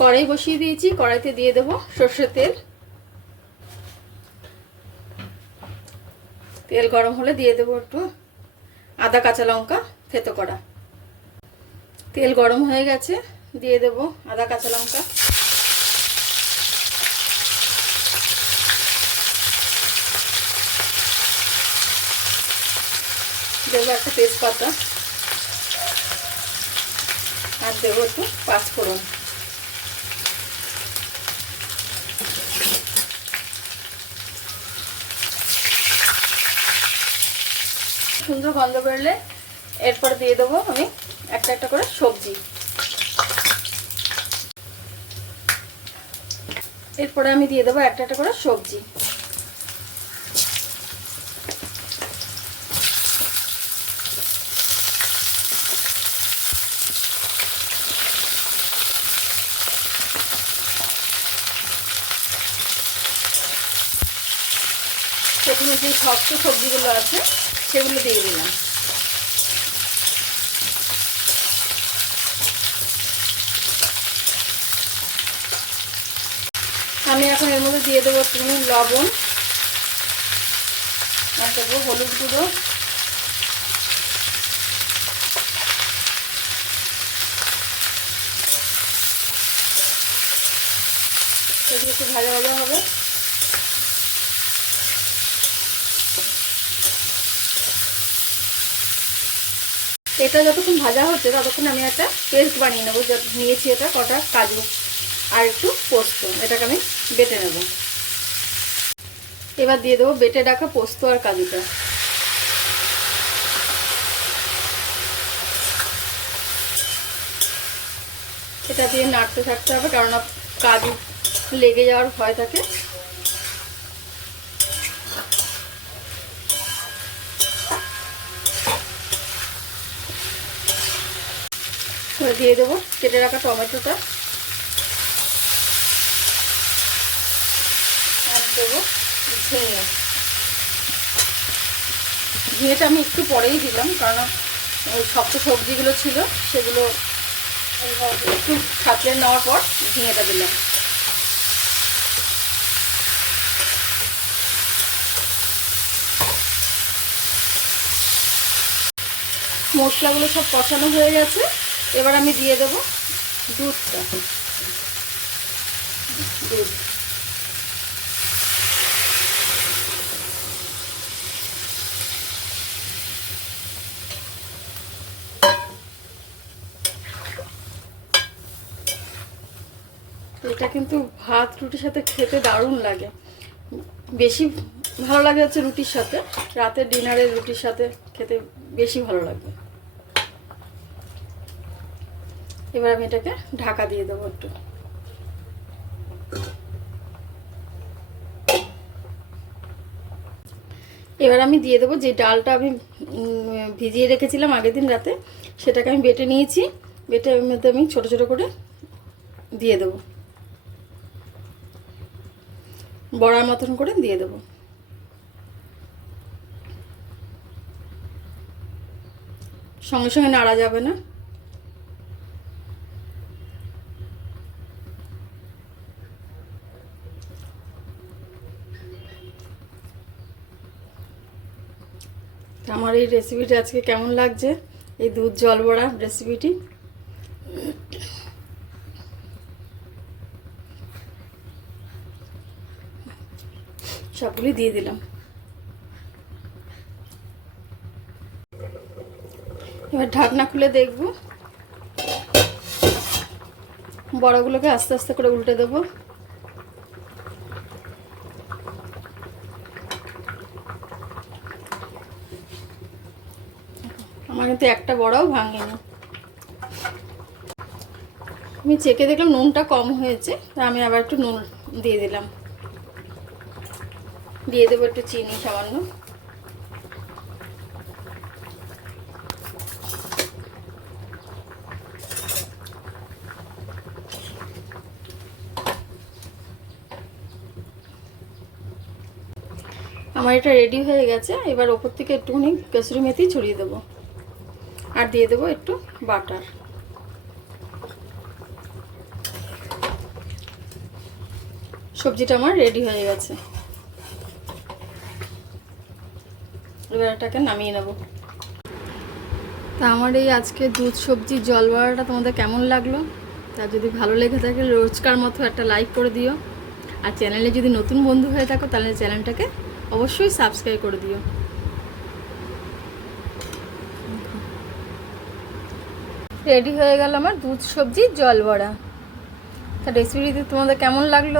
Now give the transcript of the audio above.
কড়াই বসিয়ে দিয়েছি, কড়াইতে দিয়ে দেবো সর্ষের তেল। তেল গরম হলে দিয়ে দেবো একটু আদা, কাঁচা লঙ্কা, থেতো করা। তেল গরম হয়ে গেছে, দিয়ে দেবো আদা, কাঁচা লঙ্কা। দেবো একটা তেজপাতা। আর দেবো একটু পাঁচফোড়ন। সুন্দর গন্ধ বেরোলে এরপর দিয়ে দেবো আমি একটা একটা করে সবজি। এরপরে আমি দিয়ে দেবো একটা একটা করে সবজি। প্রথমে যে শক্ত সবজিগুলো আছে, সেগুলো দিয়ে দিলাম। আমি এখন এর মধ্যে দিয়ে দেবো তুমি লবণ, আর দেবো হলুদ গুঁড়ো। একটু ভাজা হবে। এটা যতক্ষণ ভাজা হচ্ছে ততক্ষণ আমি একটা পেস্ট বানিয়ে নেব নিয়েছি এটা কটা কাজু আর একটু পোস্ত, এটাকে আমি বেটে নেব। এবার দিয়ে দেবো বেটে ডাকা পোস্ত আর কাজুটা। এটা দিয়ে নাড়তে থাকতে হবে, কারণ কাজু লেগে যাওয়ার ভয় থাকে। দিয়ে দেবো, কেটে রাখা টমেটোটা। আর দেবো ঝিঙে। ঝিঙেটা আমি একটু পরেই দিলাম, কারণ ওই শক্ত সবজিগুলো ছিল, সেগুলো একটু সাঁতলে নেওয়ার পর ঝিঙেটা দিলাম। মশলাগুলো সব কষানো হয়ে গেছে। এবার আমি দিয়ে দেব দুধটা। দুধ। এটা কিন্তু ভাত রুটির সাথে খেতে দারুণ লাগে। বেশি ভালো লাগে হচ্ছে রুটির সাথে। রাতের ডিনারে রুটির সাথে খেতে বেশি ভালো লাগে এবার আমি এটাকে ঢাকা দিয়ে দেবো একটু। এবার আমি দিয়ে দেবো যে ডালটা আমি ভিজিয়ে রেখেছিলাম আগের দিন রাতে, সেটাকে আমি বেটে নিয়েছি। বেটে মধ্যে আমি ছোটো ছোটো করে দিয়ে দেবো। বড়ার মতন করে দিয়ে দেবো। সঙ্গে সঙ্গে নাড়া যাবে না। আমার এই রেসিপিটা আজকে কেমন লাগছে? এই দুধ জল বড়া রেসিপিটি সবগুলি দিয়ে দিলাম। এবার ঢাকনা খুলে দেখব। বড়গুলোকে আস্তে আস্তে করে উল্টে দেবো। আমার কিন্তু একটা বড়াও ভাঙেনি। আমি চেকে দেখলাম নুনটা কম হয়েছে, তা আমি আবার একটু নুন দিয়ে দিলাম। দিয়ে দেবো একটু চিনি সামান্য। আমার এটা রেডি হয়ে গেছে, এবার ওপর থেকে একটুখানি কসুরি মেথি ছড়িয়ে দেবো। আর দিয়ে দেবো একটু বাটার। সবজিটা আমার রেডি হয়ে গেছে। এবার এটাকে নামিয়ে নেব। তা আমার এই আজকে দুধ সবজির জল বড়াটা তোমাদের কেমন লাগল? তা যদি ভালো লেগে থাকে, রোজকার মতো একটা লাইক করে দিও। আর চ্যানেলে যদি নতুন বন্ধু হয়ে থাকো, তাহলে চ্যানেলটাকে অবশ্যই সাবস্ক্রাইব করে দিও। রেডি হয়ে গেল আমার দুধ সবজি জল বড়া। তা রেসিপিটি তোমাদের কেমন লাগল?